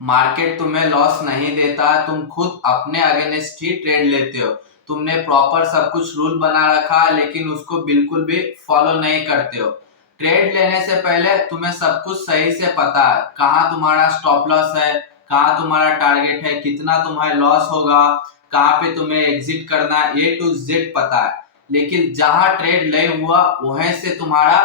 Market तुम्हें loss नहीं देता, तुम खुद अपने अगेंस्ट ही ट्रेड लेते हो। तुमने प्रॉपर सब कुछ रूल बना रखा है लेकिन उसको बिल्कुल भी फॉलो नहीं करते हो। ट्रेड लेने से पहले तुम्हें सब कुछ सही से पता है, कहाँ तुम्हारा स्टॉप लॉस है, कहाँ तुम्हारा टारगेट है, कितना तुम्हारा लॉस होगा, कहाँ पे तुम्हें एग्जिट करना है, ए टू जेड पता है। लेकिन जहां ट्रेड ले हुआ वहीं से तुम्हारा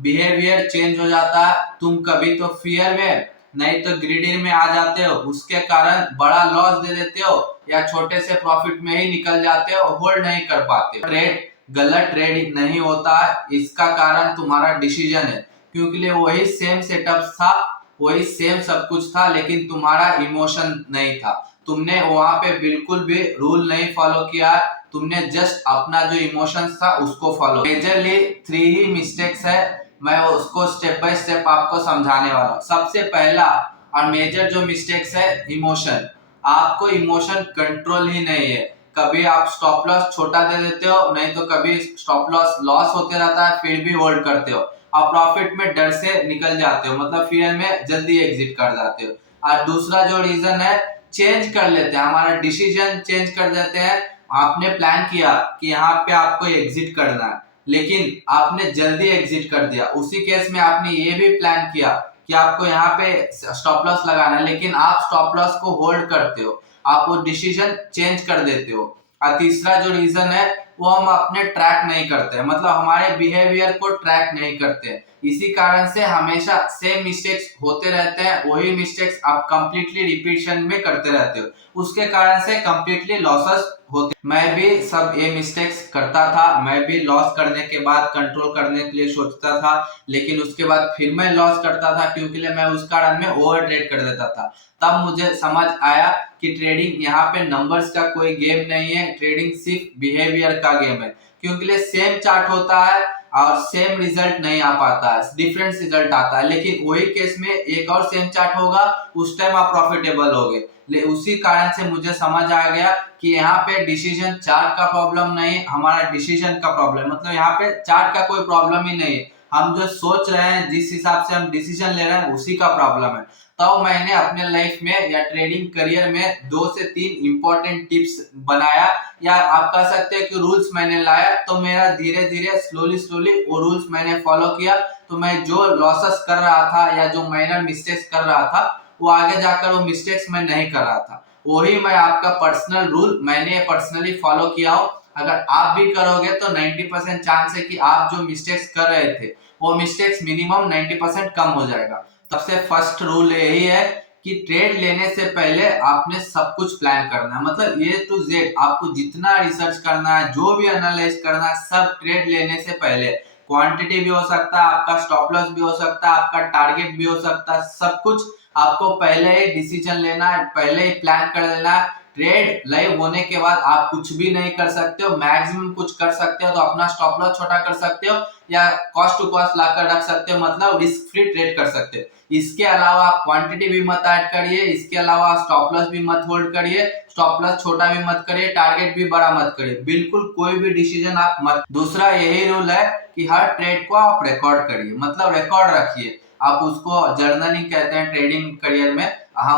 बिहेवियर चेंज हो जाता है। तुम कभी तो फियर में, नहीं तो ग्रीडी में आ जाते हो, उसके कारण बड़ा लॉस दे देते हो या छोटे से प्रॉफिट में ही निकल जाते हो, होल्ड नहीं कर पाते। ट्रेड गलत ट्रेड नहीं होता है, इसका कारण तुम्हारा डिसीजन है, क्योंकि वही सेम सेटअप था, वही सेम सब कुछ था, लेकिन तुम्हारा इमोशन नहीं था। तुमने वहां पे बिल्कुल भी रूल नहीं फॉलो किया, तुमने जस्ट अपना जो इमोशंस था उसको फॉलो। मेजरली 3 ही मिस्टेक्स है, मैं उसको स्टेप बाय स्टेप आपको समझाने वाला हूँ। सबसे पहला और मेजर जो मिस्टेक्स है, इमोशन। आपको इमोशन कंट्रोल ही नहीं है। कभी आप स्टॉप लॉस छोटा दे देते हो, नहीं तो कभी स्टॉप लॉस लॉस होते रहता है फिर भी होल्ड करते हो। आप प्रॉफिट में डर से निकल जाते हो, मतलब फियर में जल्दी एग्जिट कर जाते हो। और दूसरा जो रीजन है, चेंज कर लेते हैं, हमारा डिसीजन चेंज कर देते हैं। आपने प्लान किया कि यहाँ पे आपको एग्जिट करना है, लेकिन आपने जल्दी एग्जिट कर दिया। उसी केस में आपने ये भी प्लान किया कि आपको यहाँ पे स्टॉप लॉस लगाना है, लेकिन आप स्टॉप लॉस को होल्ड करते हो, आप वो डिसीजन चेंज कर देते हो। और तीसरा जो रीजन है, वो हम अपने ट्रैक नहीं करते, मतलब हमारे बिहेवियर को ट्रैक नहीं करते। इसी कारण से हमेशा सेम मिस्टेक्स होते रहते हैं, वही मिस्टेक्स आप कंप्लीटली रिपीशन में करते रहते हो, उसके कारण से कंप्लीटली लॉसेस होते। मैं भी सब ये मिस्टेक्स करता था, मैं भी लॉस करने के बाद कंट्रोल करने के लिए सोचता था, लेकिन उसके बाद फिर मैं लॉस करता था, क्योंकि मैं उस कारण में ओवर ट्रेड कर देता था। तब मुझे समझ आया कि ट्रेडिंग यहाँ पे नंबर्स का कोई गेम नहीं है, ट्रेडिंग सिर्फ बिहेवियर का गेम है। क्योंकि सेम चार्ट होता है और सेम रिजल्ट नहीं आ पाता है, डिफरेंट रिजल्ट आता है, लेकिन वही केस में एक और सेम चार्ट होगा, उस टाइम आप प्रॉफिटेबल होगे। उसी कारण से मुझे समझ आ गया कि यहाँ पे डिसीजन चार्ट का प्रॉब्लम नहीं, हमारा डिसीजन का प्रॉब्लम, मतलब यहाँ पे चार्ट का कोई प्रॉब्लम ही नहीं है, हम जो सोच रहे हैं, जिस हिसाब से हम डिसीजन ले रहे हैं, उसी का प्रॉब्लम है। तो मैंने अपने लाइफ में या ट्रेडिंग करियर में 2 से 3 इंपॉर्टेंट टिप्स बनाया, या आप कह सकते हैं कि रूल्स मैंने लाया। तो मेरा धीरे धीरे स्लोली स्लोली वो रूल्स मैंने फॉलो किया, तो मैं जो लॉसेस कर रहा था या जो माइनर मिस्टेक्स कर रहा था, वो आगे जाकर वो मिस्टेक्स मैं नहीं कर रहा था। वही मैं आपका पर्सनल रूल मैंने पर्सनली फॉलो किया हो। अगर आप भी करोगे तो 90% चांस है कि आप जो मिस्टेक्स कर रहे थे, वो मिस्टेक्स मिनिमम 90% कम हो जाएगा। सबसे फर्स्ट रूल यही है कि ट्रेड लेने से पहले आपने सब कुछ प्लान करना है, मतलब ए टू जेड आपको जितना रिसर्च करना है, जो भी एनालाइज करना है, सब ट्रेड लेने से पहले। क्वांटिटी भी हो सकता है, आपका स्टॉप लॉस भी हो सकता है, आपका टारगेट भी हो सकता है, सब कुछ आपको पहले ही डिसीजन लेना है, पहले ही प्लान कर लेना है। ट्रेड लाइव होने के बाद आप कुछ भी नहीं कर सकते हो, मैक्सिमम कुछ कर सकते हो तो अपना स्टॉप लॉस छोटा कर सकते हो या कॉस्ट टू कॉस्ट लाकर रख सकते हो, मतलब रिस्क फ्री ट्रेड कर सकते हो। इसके अलावा आप क्वांटिटी भी मत ऐड करिए, इसके अलावा स्टॉप लॉस भी मत होल्ड करिए, स्टॉप लॉस छोटा भी मत करिए, टारगेट भी बड़ा मत करिए, बिल्कुल कोई भी डिसीजन आप मत। दूसरा यही रूल है कि हर ट्रेड को आप रिकॉर्ड करिए, मतलब रिकॉर्ड रखिए। आप उसको जर्नलिंग कहते हैं ट्रेडिंग करियर में।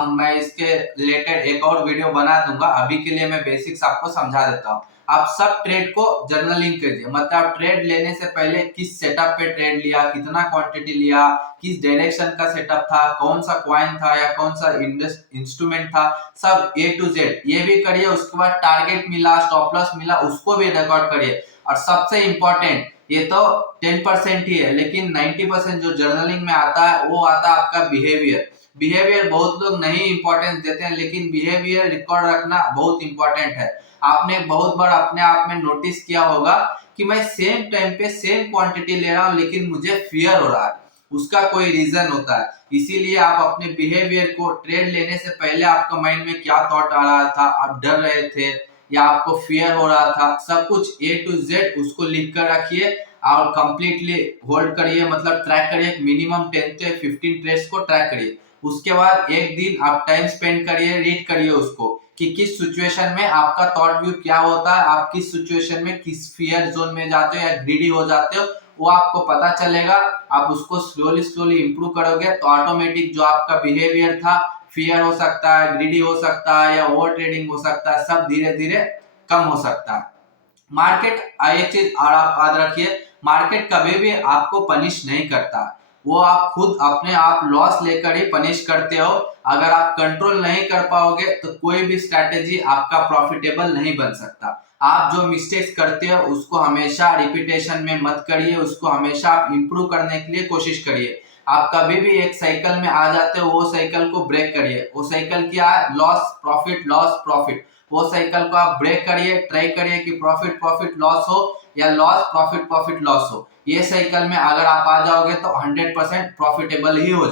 मैं इसके रिलेटेड एक और वीडियो बना दूंगा, अभी के लिए मैं बेसिक्स आपको समझा देता हूँ। आप सब ट्रेड को जर्नलिंग कीजिए, मतलब ट्रेड लेने से पहले किस सेटअप पे ट्रेड लिया, कितना क्वांटिटी लिया, किस डायरेक्शन का सेटअप था, कौन सा कॉइन था या कौन सा इंस्ट्रूमेंट था, सब ए टू जेड ये भी करिए। उसके बाद टारगेट मिला, स्टॉप लॉस मिला, उसको भी रिकॉर्ड करिए। और सबसे इंपॉर्टेंट, ये तो 10% ही है, लेकिन 90% जो जर्नलिंग में आता है वो आता है आपका बिहेवियर। बिहेवियर बहुत लोग नहीं इंपॉर्टेंस देते हैं, लेकिन बिहेवियर रिकॉर्ड रखना बहुत इंपॉर्टेंट है। आपने बहुत बार अपने आप में नोटिस किया होगा कि मैं सेम टाइम पे सेम क्वांटिटी ले रहा हूँ लेकिन मुझे फियर हो रहा है, उसका कोई रीजन होता है। इसीलिए आप अपने बिहेवियर को, ट्रेड लेने से पहले आपका माइंड में क्या थॉट आ रहा था, आप डर रहे थे या आपको फियर हो रहा था, सब कुछ ए टू जेड उसको लिख कर रखिए और कंप्लीटली होल्ड करिए, मतलब ट्रैक करिए, मिनिमम 10 से 15 ट्रेड्स को ट्रैक करिए। उसके बाद एक दिन आप टाइम स्पेंड करिए, रीड करिए उसको कि किस सिचुएशन में आपका थॉट व्यू क्या होता है, आप किस सिचुएशन में किस फियर जोन में जाते हो या ग्रीडी हो जाते हो, वो आपको पता चलेगा। आप उसको स्लोली स्लोली इंप्रूव करोगे तो ऑटोमेटिक जो आपका बिहेवियर था फियर हो सकता है, ग्रीडी हो सकता है या ओवर ट्रेडिंग हो सकता है, सब धीरे धीरे कम हो सकता है। मार्केट एक चीज और आप याद रखिए, मार्केट कभी भी आपको पनिश नहीं करता, वो आप खुद अपने आप लॉस लेकर ही पनिश करते हो। अगर आप कंट्रोल नहीं कर पाओगे तो कोई भी स्ट्रैटेजी आपका प्रॉफिटेबल नहीं बन सकता। आप जो मिस्टेक्स करते हो उसको हमेशा रिपीटेशन में मत करिए, उसको हमेशा आप इंप्रूव करने के लिए कोशिश करिए। आप कभी भी एक साइकिल में आ जाते हो, वो साइकिल को ब्रेक करिए। वो साइकिल क्या है? Loss profit. वो साइकिल को आप ब्रेक करिए, ट्राई करिए कि प्रॉफिट प्रॉफिट लॉस हो या लॉस प्रॉफिट प्रॉफिट लॉस हो। ये साइकिल में अगर आप आ जाओगे तो 100% प्रॉफिटेबल ही हो